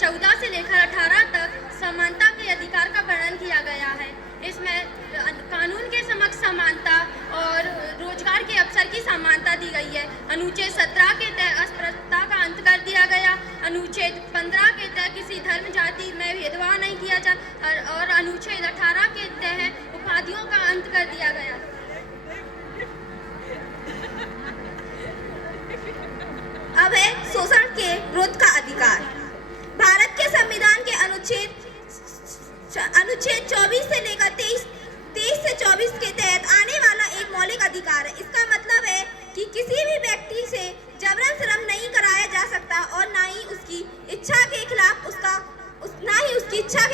14 से लेकर 18 तक समानता के अधिकार का वर्णन किया गया है। इसमें कानून के समक्ष समानता और रोजगार के अवसर की समानता दी गई है। अनुच्छेद 17 के तहत अस्पृश्यता का अंत कर दिया गया। अनुच्छेद 15 के तहत किसी धर्म जाति में भेदभाव नहीं किया जाता और अनुच्छेद 18 के तहत उपाधियों का अंत कर दिया गया। अब है शोषण के विरोध का अधिकार। भारत के संविधान के अनुच्छेद 24 से लेकर 23 से 24 के तहत आने वाला एक मौलिक अधिकार है। इसका मतलब है कि किसी भी व्यक्ति से जबरन श्रम नहीं कराया जा सकता और ना ही उसकी इच्छा के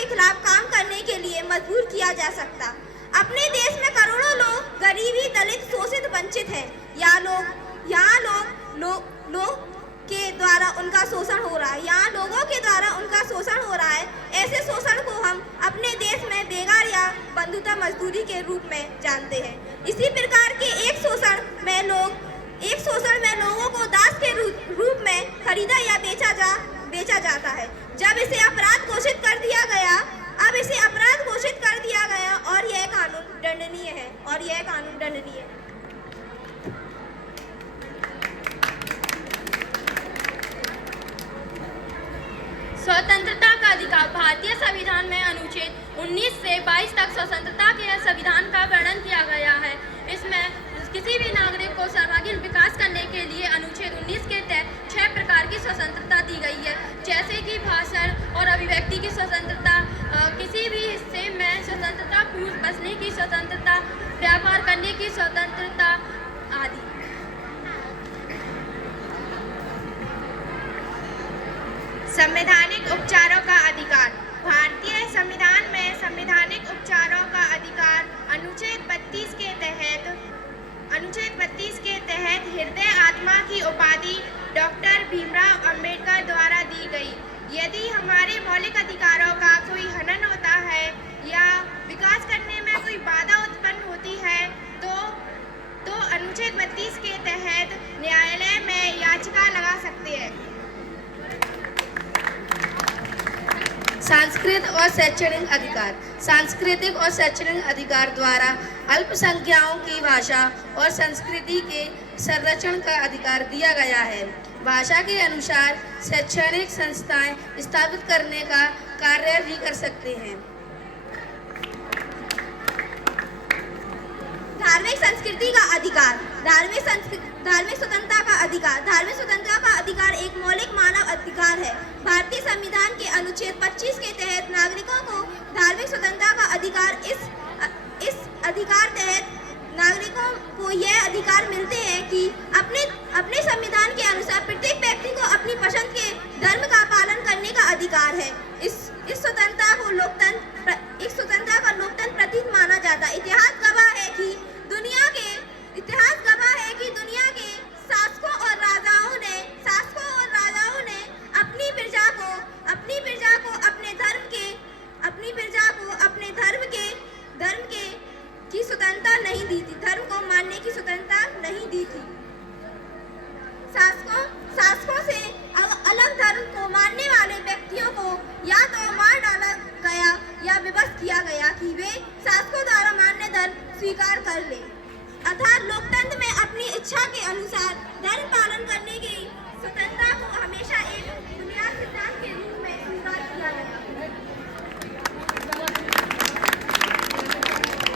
खिलाफ काम करने के लिए मजबूर किया जा सकता। अपने देश में करोड़ों लोग गरीबी, दलित, शोषित, वंचित हैं। यहाँ लोग के द्वारा उनका शोषण हो रहा है। यहाँ लोगों के द्वारा उनका शोषण हो रहा है। ऐसे शोषण को हम अपने देश में बेगार या बंधुता मजदूरी के रूप में जानते हैं। इसी प्रकार के एक शोषण में लोगों को दास के रूप में खरीदा या बेचा जाता है। जब इसे अपराध घोषित कर दिया गया और यह कानून दंडनीय है। स्वतंत्रता का अधिकार। भारतीय संविधान में अनुच्छेद 19 से 22 तक स्वतंत्रता के संविधान का वर्णन किया गया है। इसमें किसी भी नागरिक को सर्वांगीण विकास करने के लिए अनुच्छेद 19 के तहत 6 प्रकार की स्वतंत्रता दी गई है, जैसे कि भाषण और अभिव्यक्ति की स्वतंत्रता, किसी भी हिस्से में स्वतंत्रता, बसने की स्वतंत्रता, व्यापार करने की स्वतंत्रता आदि। संवैधानिक उपचारों का अधिकार। भारतीय संविधान में संवैधानिक उपचारों का अधिकार अनुच्छेद 32 के तहत हृदय आत्मा की उपाधि डॉक्टर भीमराव अंबेडकर द्वारा दी गई। यदि हमारे मौलिक अधिकारों का कोई हनन होता है या विकास करने में कोई बाधा उत्पन्न होती है तो अनुच्छेद 32 के तहत न्यायालय में याचिका लगा सकते हैं। सांस्कृतिक और शैक्षणिक अधिकार। सांस्कृतिक और शैक्षणिक अधिकार द्वारा अल्पसंख्याकों की भाषा और संस्कृति के संरक्षण का अधिकार दिया गया है। भाषा के अनुसार शैक्षणिक संस्थाएं स्थापित करने का कार्य भी कर सकते हैं। धार्मिक संस्कृति का अधिकार। धार्मिक स्वतंत्रता का अधिकार। धार्मिक स्वतंत्रता का अधिकार एक मौलिक मानव अधिकार है। भारतीय संविधान के अनुच्छेद 25 के तहत नागरिकों को धार्मिक स्वतंत्रता का अधिकार इस अधिकार तहत नागरिकों को यह अधिकार मिलते हैं कि अपने संविधान के अनुसार प्रत्येक व्यक्ति को अपनी पसंद के धर्म का पालन करने का अधिकार है। इस स्वतंत्रता को लोकतंत्र प्रतीक माना जाता है। इतिहास गवाह है कि दुनिया के शासकों और राजाओं ने अपनी प्रजा को अपने धर्म की स्वतंत्रता नहीं दी थी। धर्म को मानने की स्वतंत्रता नहीं दी थी। शासकों से अलग धर्म को मानने वाले व्यक्तियों को या तो मार डाला गया या विवश किया गया कि वे शासकों द्वारा मान्य धर्म स्वीकार कर ले। अर्थात लोकतंत्र में अपनी इच्छा के अनुसार धर्म पालन करने की